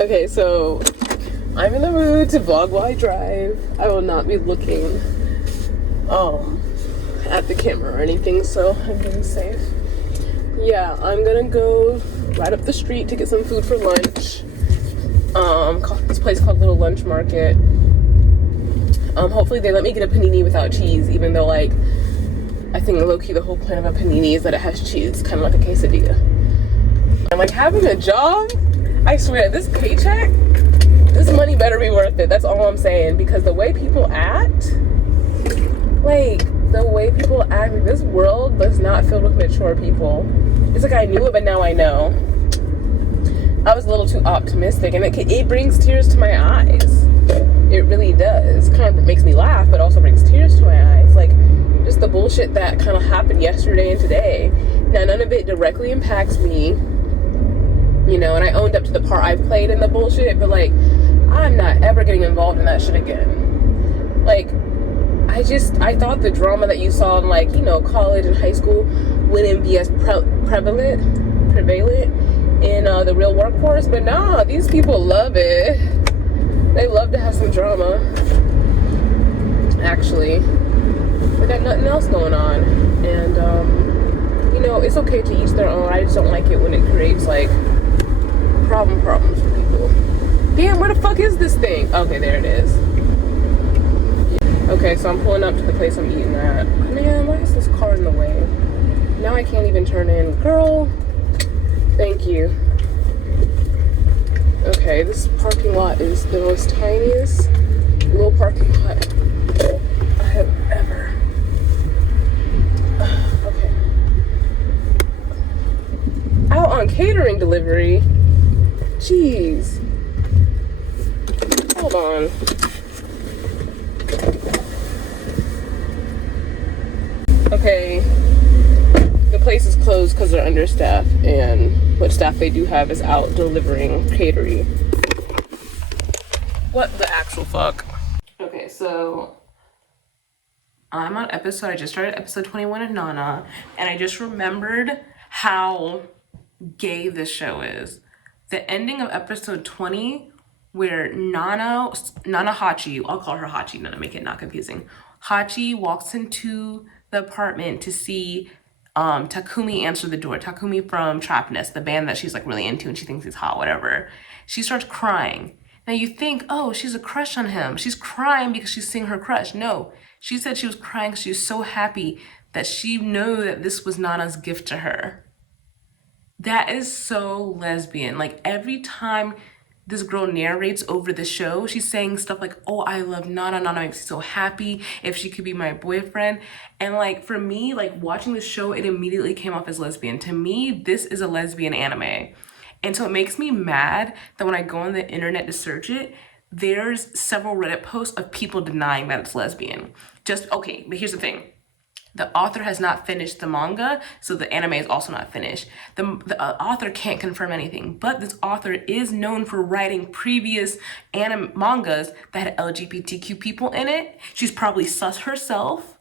Okay, so I'm in the mood to vlog while I drive. I will not be looking at the camera or anything, so I'm being safe. Yeah, I'm gonna go right up the street to get some food for lunch. This place called Little Lunch Market. Hopefully they let me get a panini without cheese, even though, like, I think low-key the whole point of a panini is that it has cheese, kind of like a quesadilla. I'm like, having a job, I swear, this paycheck, this money better be worth it. That's all I'm saying, because the way people act, like, this world was not filled with mature people. It's like I knew it, but now I know. I was a little too optimistic, and it brings tears to my eyes. It really does. Kind of makes me laugh, but also brings tears to my eyes. Like, just the bullshit that kind of happened yesterday and today. Now, none of it directly impacts me, you know, and I owned up to the part I played in the bullshit, but, like, I'm not ever getting involved in that shit again. Like, I thought the drama that you saw in, like, you know, college and high school wouldn't be as prevalent in the real workforce, but nah, these people love it. They love to have some drama. Actually, they got nothing else going on, and you know, it's okay to each their own. I just don't like it when it creates, like, problems for people. Damn, where the fuck is this thing? Okay, there it is. Okay, so I'm pulling up to the place I'm eating at. Man, why is this car in the way? Now I can't even turn in. Girl, thank you. Okay, this parking lot is the most tiniest little parking lot I have ever. Okay. Out on catering delivery? Jeez. Hold on. Okay, the place is closed because they're understaffed, and what staff they do have is out delivering catering. What the actual fuck? Okay, so I'm on I just started episode 21 of Nana, and I just remembered how gay this show is. The ending of episode 20, where Nana Hachi, I'll call her Hachi, Nana, make it not confusing. Hachi walks into the apartment to see Takumi answer the door. Takumi from Trapnest, the band that she's, like, really into and she thinks he's hot, whatever. She starts crying. Now you think, oh, she's a crush on him. She's crying because she's seeing her crush. No, she said she was crying because she was so happy that she knew that this was Nana's gift to her. That is so lesbian. Like, every time this girl narrates over the show, she's saying stuff like, oh, I love Nana. Nana makes me so happy. If she could be my boyfriend. And, like, for me, like, watching the show, it immediately came off as lesbian. To me, this is a lesbian anime. And so it makes me mad that when I go on the internet to search it, there's several Reddit posts of people denying that it's lesbian. Okay, but here's the thing. The author has not finished the manga, so the anime is also not finished. The author can't confirm anything, but this author is known for writing previous mangas that had LGBTQ people in it. She's probably sus herself.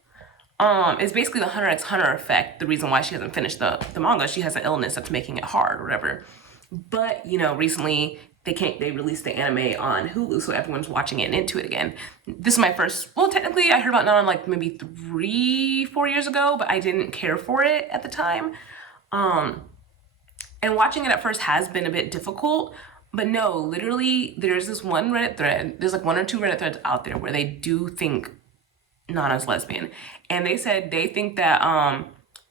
It's basically the Hunter x Hunter effect, the reason why she hasn't finished the manga. She has an illness that's making it hard or whatever. But, you know, recently they released the anime on Hulu, so everyone's watching it and into it again. This is my first, well, technically I heard about Nana like maybe 3-4 years ago, but I didn't care for it at the time. And watching it at first has been a bit difficult, but no, literally there's this one Reddit thread, there's like 1 or 2 Reddit threads out there where they do think Nana's lesbian. And they said they think that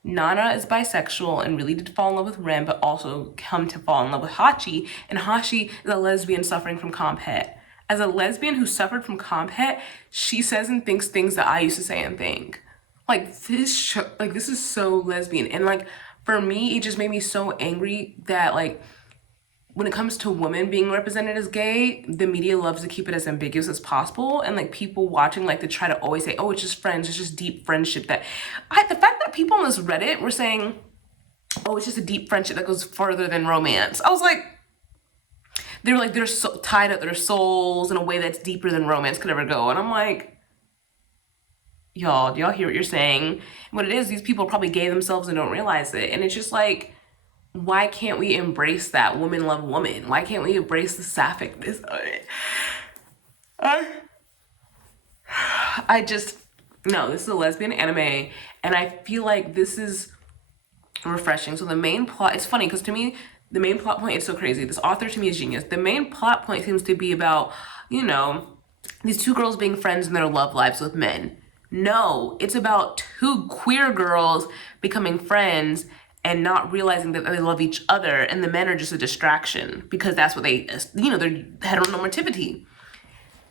Nana is bisexual and really did fall in love with Ren, but also come to fall in love with Hachi. And Hachi is a lesbian suffering from comp het. As a lesbian who suffered from comp het, she says and thinks things that I used to say and think. Like, this is so lesbian. And, like, for me, it just made me so angry that, like, when it comes to women being represented as gay, the media loves to keep it as ambiguous as possible. And, like, people watching, like, they try to always say, oh, it's just friends, it's just deep friendship. The fact that people on this Reddit were saying, oh, it's just a deep friendship that goes further than romance. I was like, they're so tied up their souls in a way that's deeper than romance could ever go. And I'm like, do y'all hear what you're saying? What it is, these people are probably gay themselves and don't realize it. And it's just like, why can't we embrace that woman love woman? Why can't we embrace the sapphicness of it? I just, no, this is a lesbian anime, and I feel like this is refreshing. So the main plot, it's funny because to me, the main plot point is so crazy. This author to me is genius. The main plot point seems to be about, you know, these two girls being friends in their love lives with men. No, it's about two queer girls becoming friends and not realizing that they love each other, and the men are just a distraction because that's what they, you know, they're heteronormativity.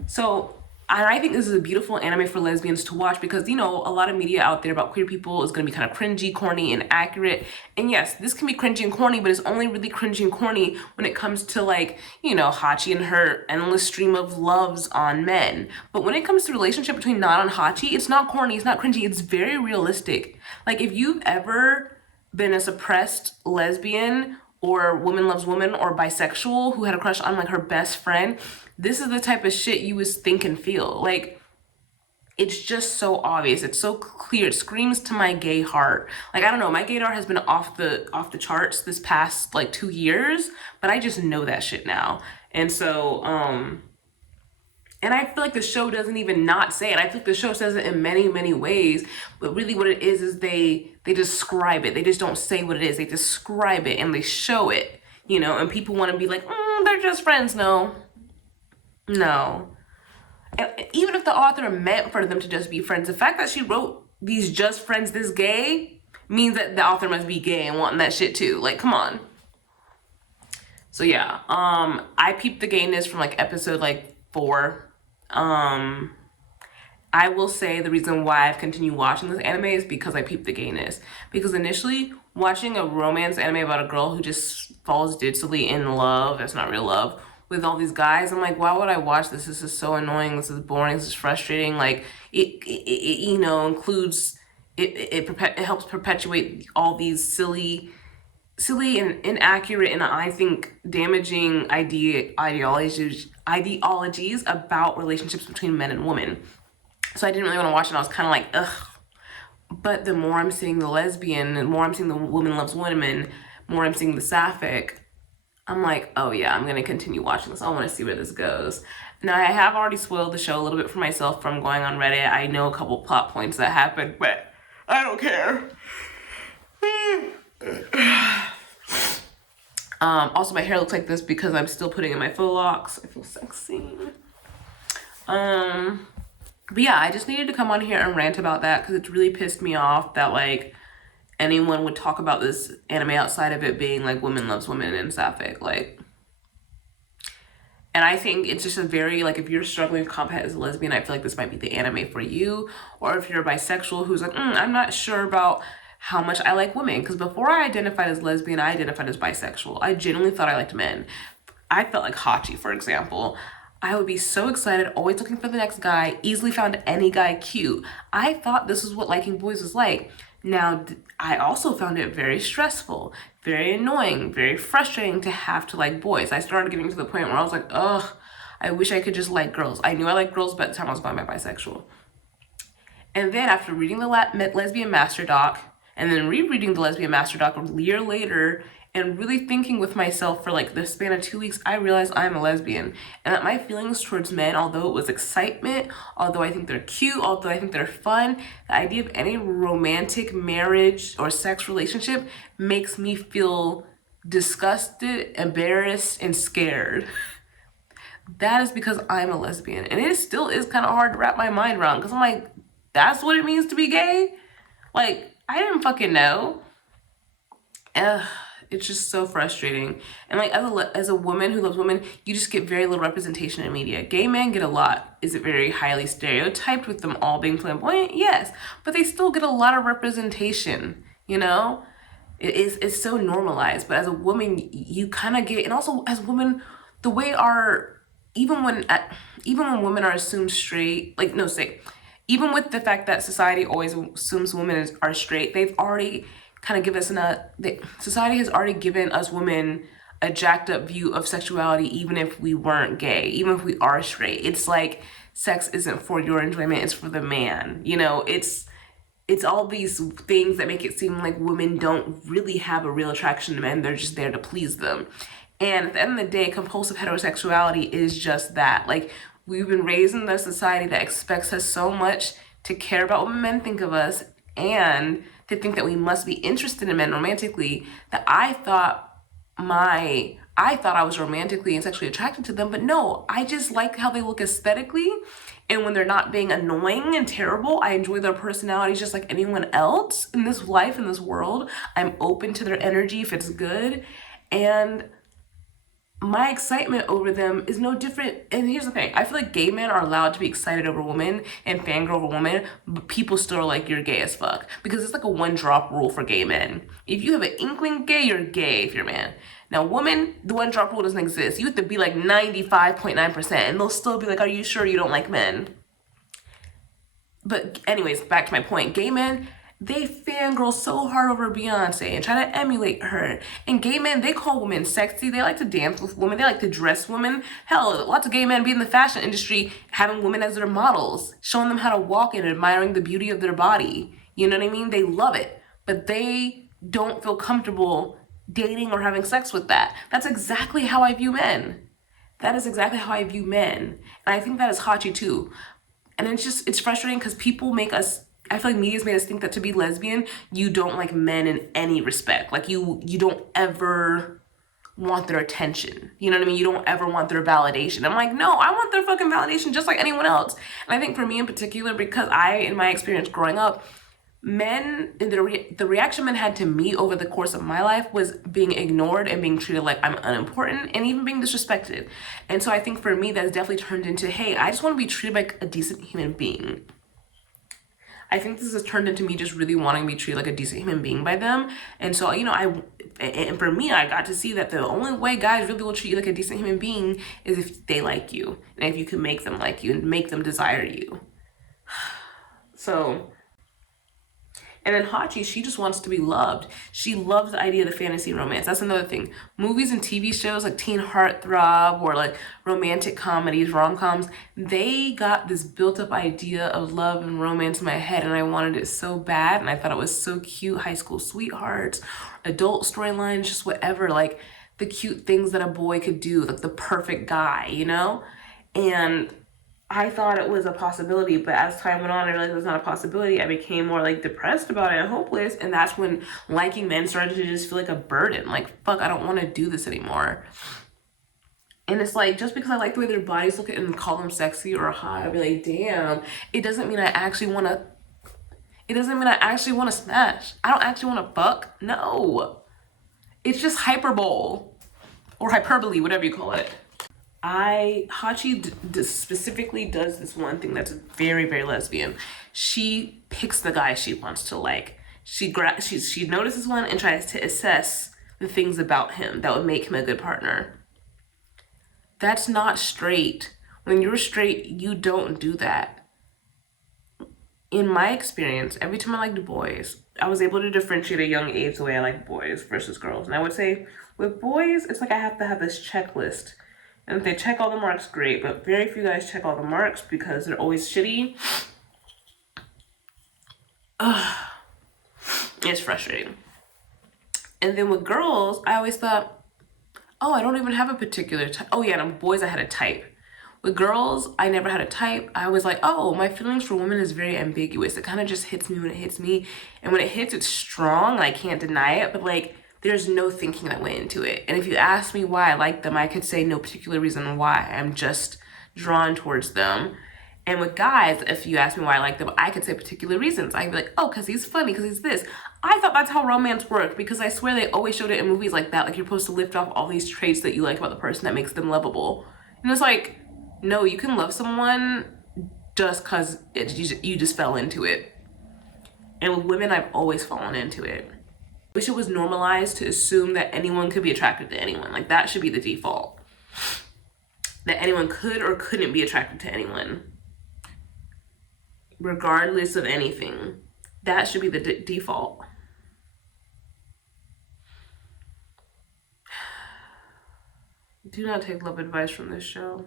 So I think this is a beautiful anime for lesbians to watch because, you know, a lot of media out there about queer people is going to be kind of cringy, corny, and inaccurate. And yes, this can be cringy and corny, but it's only really cringy and corny when it comes to, like, you know, Hachi and her endless stream of loves on men. But when it comes to the relationship between Nana and Hachi, it's not corny, it's not cringy, it's very realistic. Like, if you've ever been a suppressed lesbian or woman loves woman or bisexual who had a crush on, like, her best friend, this is the type of shit you would think and feel. Like, it's just so obvious. It's so clear. It screams to my gay heart. Like, I don't know, my gaydar has been off the charts this past, like, 2 years, but I just know that shit now. And so, and I feel like the show doesn't even not say it. I think the show says it in many, many ways, but really what it is they describe it. They just don't say what it is. They describe it and they show it, you know, and people want to be like, they're just friends. No. And even if the author meant for them to just be friends, the fact that she wrote these just friends this gay means that the author must be gay and wanting that shit too. Like, come on. So yeah, I peeped the gayness from like episode like 4. I will say the reason why I've continued watching this anime is because I peeped the gayness. Because initially, watching a romance anime about a girl who just falls digitally in love, that's not real love, with all these guys, I'm like, why would I watch this? This is so annoying, this is boring, this is frustrating. Like, it you know, includes, it helps perpetuate all these silly and inaccurate and I think damaging ideologies about relationships between men and women. So I didn't really want to watch it. I was kind of like, ugh. But the more I'm seeing the lesbian, the more I'm seeing the woman loves women, more I'm seeing the sapphic, I'm like, oh yeah, I'm going to continue watching this. I want to see where this goes. Now, I have already spoiled the show a little bit for myself from going on Reddit. I know a couple plot points that happened, but I don't care. Also, my hair looks like this because I'm still putting in my faux locks. I feel sexy. But yeah, I just needed to come on here and rant about that because it's really pissed me off that, like, anyone would talk about this anime outside of it being, like, women loves women and sapphic. Like, and I think it's just a very, like, if you're struggling with combat as a lesbian, I feel like this might be the anime for you. Or if you're a bisexual who's like, I'm not sure about how much I like women. Because before I identified as lesbian, I identified as bisexual. I genuinely thought I liked men. I felt like Hachi, for example. I would be so excited, always looking for the next guy, easily found any guy cute. I thought this is what liking boys was like. Now, I also found it very stressful, very annoying, very frustrating to have to like boys. I started getting to the point where I was like, ugh, I wish I could just like girls. I knew I liked girls, but at the time I was going by bisexual. And then after reading the Lesbian Master Doc, and then rereading the Lesbian Master Doc a year later, and really thinking with myself for like the span of 2 weeks, I realized I'm a lesbian. And that my feelings towards men, although it was excitement, although I think they're cute, although I think they're fun, the idea of any romantic marriage or sex relationship makes me feel disgusted, embarrassed, and scared. That is because I'm a lesbian. And it still is kind of hard to wrap my mind around because I'm like, that's what it means to be gay? Like, I didn't fucking know. It's just so frustrating. And like as a woman who loves women, you just get very little representation in media. Gay men get a lot. Is it very highly stereotyped with them all being flamboyant? Yes, but they still get a lot of representation, you know? It's so normalized. But as a woman, you kind of get, and also as women, the way even when women are assumed straight, like, no, say, even with the fact that society always assumes women are straight, they've already kind of given us society has already given us women a jacked up view of sexuality, even if we weren't gay, even if we are straight. It's like sex isn't for your enjoyment, it's for the man. You know, it's it's all these things that make it seem like women don't really have a real attraction to men. They're just there to please them. And at the end of the day, compulsive heterosexuality is just that. Like, we've been raised in a society that expects us so much to care about what men think of us and to think that we must be interested in men romantically, that I thought I was romantically and sexually attracted to them, but no, I just like how they look aesthetically. And when they're not being annoying and terrible, I enjoy their personalities just like anyone else in this life, in this world. I'm open to their energy if it's good. And my excitement over them is no different. And here's the thing, I feel like gay men are allowed to be excited over women and fangirl over women, but people still are like, you're gay as fuck, because it's like a one drop rule for gay men. If you have an inkling gay, you're gay if you're a man. Now women, the one drop rule doesn't exist. You have to be like 95.9% and they'll still be like, are you sure you don't like men? But anyways, back to my point, gay men, they fangirl so hard over Beyonce and try to emulate her. And gay men, they call women sexy. They like to dance with women. They like to dress women. Hell, lots of gay men be in the fashion industry having women as their models, showing them how to walk and admiring the beauty of their body. You know what I mean? They love it. But they don't feel comfortable dating or having sex with that. That's exactly how I view men. That is exactly how I view men. And I think that is Hachi too. And it's frustrating because people make us, I feel like media's made us think that to be lesbian, you don't like men in any respect. Like you don't ever want their attention. You know what I mean? You don't ever want their validation. I'm like, no, I want their fucking validation just like anyone else. And I think for me in particular, because in my experience growing up, men, the reaction men had to me over the course of my life was being ignored and being treated like I'm unimportant and even being disrespected. And so I think for me, that's definitely turned into, hey, I just want to be treated like a decent human being. I think this has turned into me just really wanting to be treated like a decent human being by them. And so, and for me, I got to see that the only way guys really will treat you like a decent human being is if they like you. And if you can make them like you and make them desire you. So... And then Hachi, she just wants to be loved. She loves the idea of the fantasy romance. That's another thing. Movies and TV shows like teen heartthrob or like romantic comedies, rom-coms, they got this built-up idea of love and romance in my head, and I wanted it so bad, and I thought it was so cute. High school sweethearts, adult storylines, just whatever, like the cute things that a boy could do, like the perfect guy, you know? And I thought it was a possibility, but as time went on, I realized it was not a possibility. I became more like depressed about it and hopeless, and that's when liking men started to just feel like a burden. Like, fuck, I don't want to do this anymore. And it's like, just because I like the way their bodies look and call them sexy or hot, I'll be like, damn, it doesn't mean I actually want to smash. I don't actually want to fuck. No. It's just hyperbole or hyperbole, whatever you call it. Hachi specifically does this one thing that's very, very lesbian. She picks the guy she wants to like. She notices one and tries to assess the things about him that would make him a good partner. That's not straight. When you're straight, you don't do that. In my experience, every time I liked boys, I was able to differentiate at a young age the way I like boys versus girls. And I would say with boys, it's like I have to have this checklist. And if they check all the marks, great. But very few guys check all the marks because they're always shitty. It's frustrating. And then with girls, I always thought, oh, I don't even have a particular type. Oh yeah, and with boys, I had a type. With girls, I never had a type. I was like, oh, my feelings for women is very ambiguous. It kind of just hits me when it hits me. And when it hits, it's strong. And I can't deny it. But like, there's no thinking that went into it. And if you ask me why I like them, I could say no particular reason why. I'm just drawn towards them. And with guys, if you ask me why I like them, I could say particular reasons. I'd be like, oh, because he's funny, because he's this. I thought that's how romance worked, because I swear they always showed it in movies like that. Like, you're supposed to lift off all these traits that you like about the person that makes them lovable. And it's like, no, you can love someone just because you just fell into it. And with women, I've always fallen into it. I wish it was normalized to assume that anyone could be attracted to anyone. Like, that should be the default. That anyone could or couldn't be attracted to anyone. Regardless of anything. That should be the default. Do not take love advice from this show.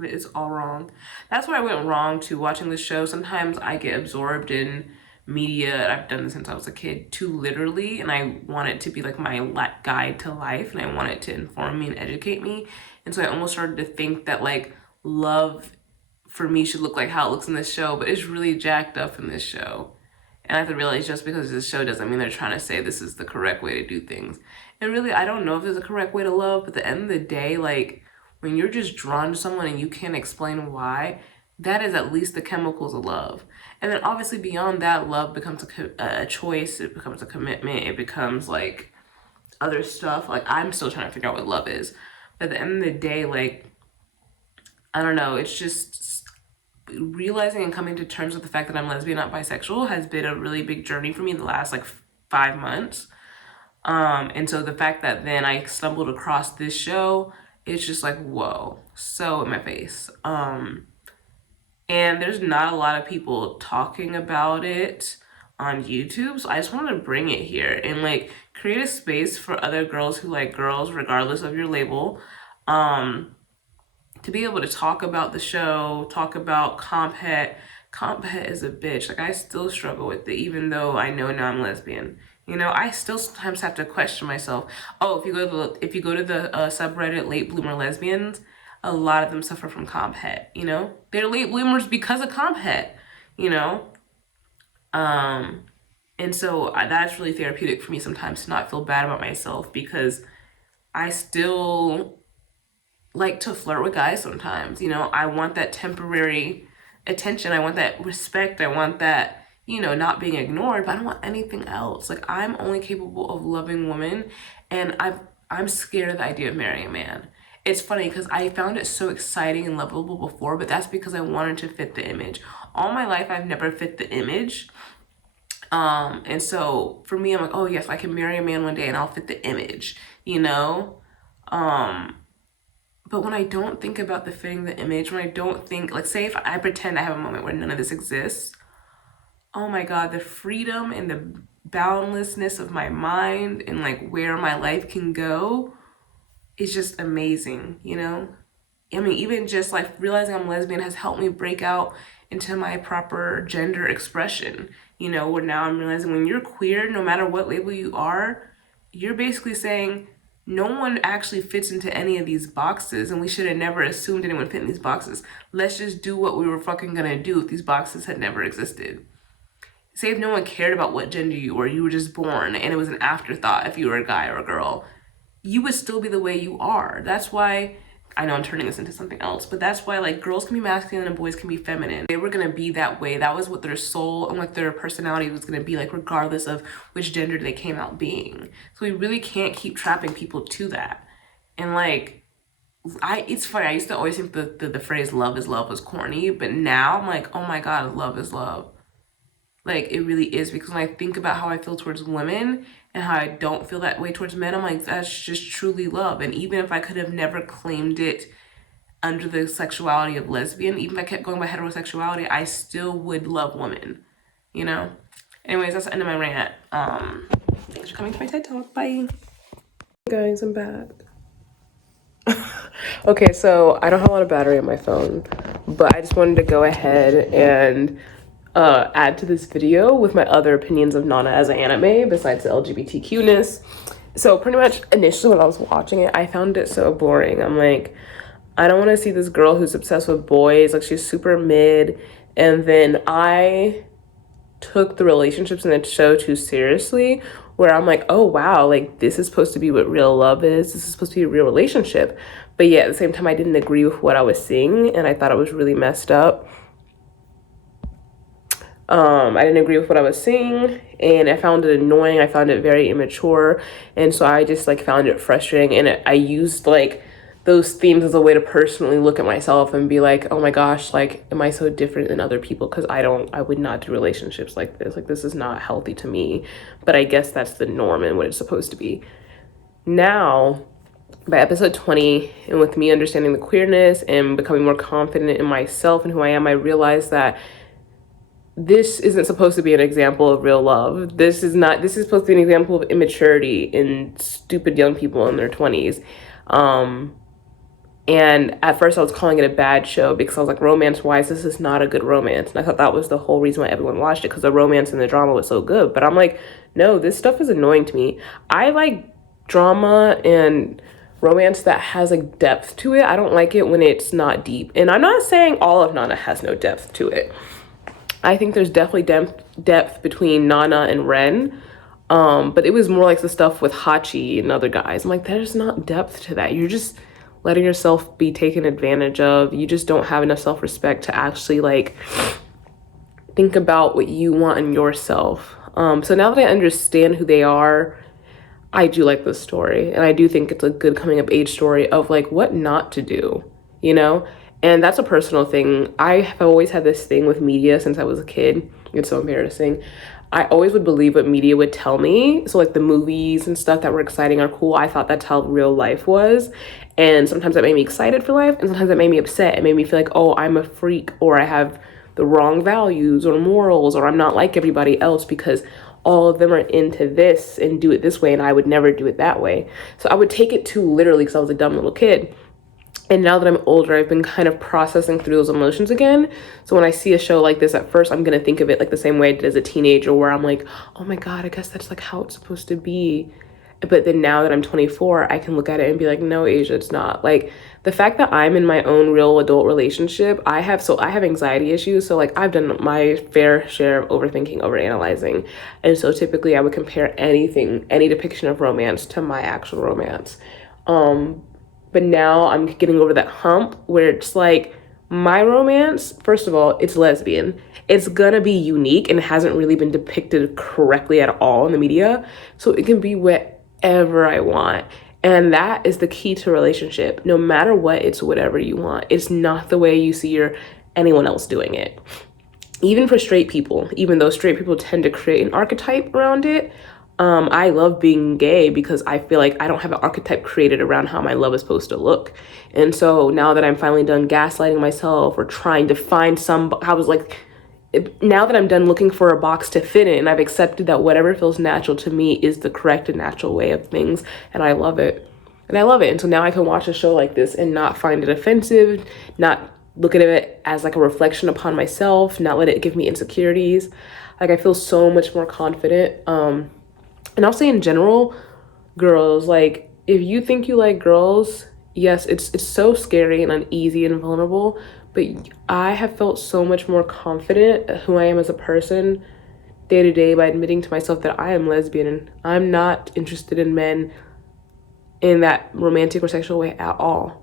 It's all wrong. That's why I went wrong to watching this show. Sometimes I get absorbed in media, I've done this since I was a kid, too literally, and I want it to be like my guide to life, and I want it to inform me and educate me. And so I almost started to think that like love for me should look like how it looks in this show, but it's really jacked up in this show. And I have to realize just because this show doesn't mean they're trying to say this is the correct way to do things. And really, I don't know if there's a correct way to love, but at the end of the day, like, when you're just drawn to someone and you can't explain why, that is at least the chemicals of love. And then obviously beyond that, love becomes a choice, it becomes a commitment, it becomes like other stuff. Like, I'm still trying to figure out what love is. But at the end of the day, like, I don't know, it's just realizing and coming to terms with the fact that I'm lesbian, not bisexual, has been a really big journey for me in the last like 5 months. And so the fact that then I stumbled across this show, it's just like, whoa, so in my face. And there's not a lot of people talking about it on YouTube, so I just wanted to bring it here and like create a space for other girls who like girls, regardless of your label, to be able to talk about the show, talk about comp het. Comp het is a bitch. Like, I still struggle with it, even though I know now I'm lesbian. You know, I still sometimes have to question myself. Oh, if you go to the subreddit late bloomer lesbians, a lot of them suffer from comp het. You know, they're late bloomers because of comp het. You know, and so that's really therapeutic for me sometimes to not feel bad about myself, because I still like to flirt with guys sometimes. You know, I want that temporary attention, I want that respect, I want that, you know, not being ignored, but I don't want anything else. Like, I'm only capable of loving women, and I'm scared of the idea of marrying a man. It's funny because I found it so exciting and lovable before, but that's because I wanted to fit the image. All my life I've never fit the image. And so for me, I'm like, oh yes, I can marry a man one day and I'll fit the image, you know? But when I don't think about the fitting the image, when I don't think, like, say if I pretend I have a moment where none of this exists, oh my God, the freedom and the boundlessness of my mind and like where my life can go is just amazing, you know? I mean, even just like realizing I'm lesbian has helped me break out into my proper gender expression, you know, where now I'm realizing when you're queer, no matter what label you are, you're basically saying, no one actually fits into any of these boxes, and we should have never assumed anyone fit in these boxes. Let's just do what we were fucking gonna do if these boxes had never existed. Say if no one cared about what gender you were just born and it was an afterthought if you were a guy or a girl, you would still be the way you are. That's why, I know I'm turning this into something else, but that's why like girls can be masculine and boys can be feminine. They were gonna be that way. That was what their soul and what their personality was gonna be like, regardless of which gender they came out being. So we really can't keep trapping people to that. And like, it's funny, I used to always think the phrase love is love was corny, but now I'm like, oh my God, love is love. Like, it really is, because when I think about how I feel towards women and how I don't feel that way towards men, I'm like, that's just truly love. And even if I could have never claimed it under the sexuality of lesbian, even if I kept going by heterosexuality, I still would love women, you know? Anyways, that's the end of my rant. Thanks for coming to my TED Talk. Bye. Hey guys, I'm back. Okay, so I don't have a lot of battery on my phone, but I just wanted to go ahead and add to this video with my other opinions of Nana as an anime besides the LGBTQ-ness. So pretty much initially when I was watching it, I found it so boring. I'm like, I don't want to see this girl who's obsessed with boys, like she's super mid. And then I took the relationships in the show too seriously, where I'm like, oh wow, like this is supposed to be what real love is. This is supposed to be a real relationship. But yeah, at the same time, I didn't agree with what I was seeing, and I thought it was really messed up. I didn't agree with what I was seeing, and I found it annoying. I found it very immature, and so I just like found it frustrating. And I used like those themes as a way to personally look at myself and be like, oh my gosh, like, am I so different than other people? Because I would not do relationships like this. Like, this is not healthy to me. But I guess that's the norm and what it's supposed to be. Now, by episode 20, and with me understanding the queerness and becoming more confident in myself and who I am, I realized that this isn't supposed to be an example of real love. This is supposed to be an example of immaturity in stupid young people in their 20s. And at first I was calling it a bad show because I was like, romance-wise, this is not a good romance. And I thought that was the whole reason why everyone watched it, because the romance and the drama was so good. But I'm like, no, this stuff is annoying to me. I like drama and romance that has like depth to it. I don't like it when it's not deep. And I'm not saying all of Nana has no depth to it. I think there's definitely depth between Nana and Ren. But it was more like the stuff with Hachi and other guys. I'm like, there's not depth to that. You're just letting yourself be taken advantage of. You just don't have enough self-respect to actually like think about what you want in yourself. So now that I understand who they are, I do like this story. And I do think it's a good coming of age story of like what not to do, you know? And that's a personal thing. I have always had this thing with media since I was a kid. It's so embarrassing. I always would believe what media would tell me. So like the movies and stuff that were exciting or cool, I thought that's how real life was. And sometimes that made me excited for life, and sometimes that made me upset. It made me feel like, oh, I'm a freak, or I have the wrong values or morals, or I'm not like everybody else because all of them are into this and do it this way, and I would never do it that way. So I would take it too literally because I was a dumb little kid. And now that I'm older, I've been kind of processing through those emotions again. So when I see a show like this, at first, I'm going to think of it like the same way I did as a teenager, where I'm like, oh my God, I guess that's like how it's supposed to be. But then now that I'm 24, I can look at it and be like, no, Asia, it's not. Like the fact that I'm in my own real adult relationship, I have anxiety issues. So like I've done my fair share of overthinking, overanalyzing. And so typically I would compare any depiction of romance to my actual romance. But now I'm getting over that hump where it's like my romance, first of all, it's lesbian. It's gonna be unique and hasn't really been depicted correctly at all in the media. So it can be whatever I want. And that is the key to a relationship. No matter what, it's whatever you want. It's not the way you see anyone else doing it. Even for straight people, even though straight people tend to create an archetype around it, I love being gay because I feel like I don't have an archetype created around how my love is supposed to look. And so now that I'm finally done gaslighting myself or trying to find now that I'm done looking for a box to fit in, I've accepted that whatever feels natural to me is the correct and natural way of things. And I love it. And so now I can watch a show like this and not find it offensive, not look at it as like a reflection upon myself, not let it give me insecurities. Like I feel so much more confident. And I'll say in general, girls, like if you think you like girls, yes, it's so scary and uneasy and vulnerable, but I have felt so much more confident who I am as a person day to day by admitting to myself that I am lesbian and I'm not interested in men in that romantic or sexual way at all.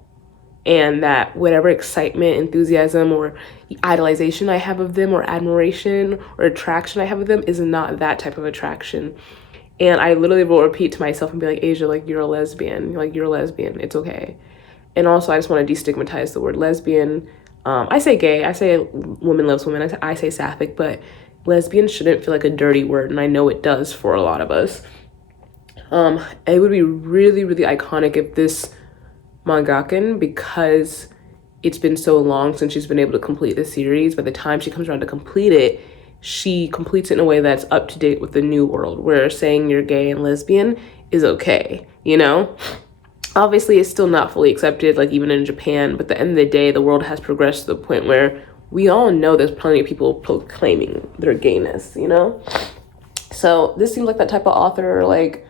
And that whatever excitement, enthusiasm, or idolization I have of them, or admiration or attraction I have of them is not that type of attraction. And I literally will repeat to myself and be like, Asia, like you're a lesbian, it's okay. And also I just want to destigmatize the word lesbian. I say gay, I say woman loves women, I say sapphic, but lesbian shouldn't feel like a dirty word, and I know it does for a lot of us. It would be really, really iconic if this mangakan, because it's been so long since she's been able to complete the series, by the time she comes around to complete it, she completes it in a way that's up to date with the new world, where saying you're gay and lesbian is okay, you know? Obviously, it's still not fully accepted, like even in Japan, but at the end of the day, the world has progressed to the point where we all know there's plenty of people proclaiming their gayness, you know? So this seems like that type of author, like,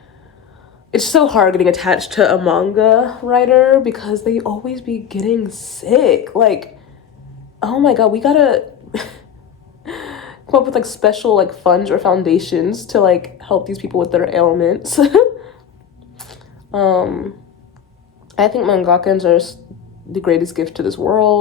it's so hard getting attached to a manga writer because they always be getting sick. Like, oh my God, we gotta come up with like special like funds or foundations to like help these people with their ailments. I think mangakans are the greatest gift to this world.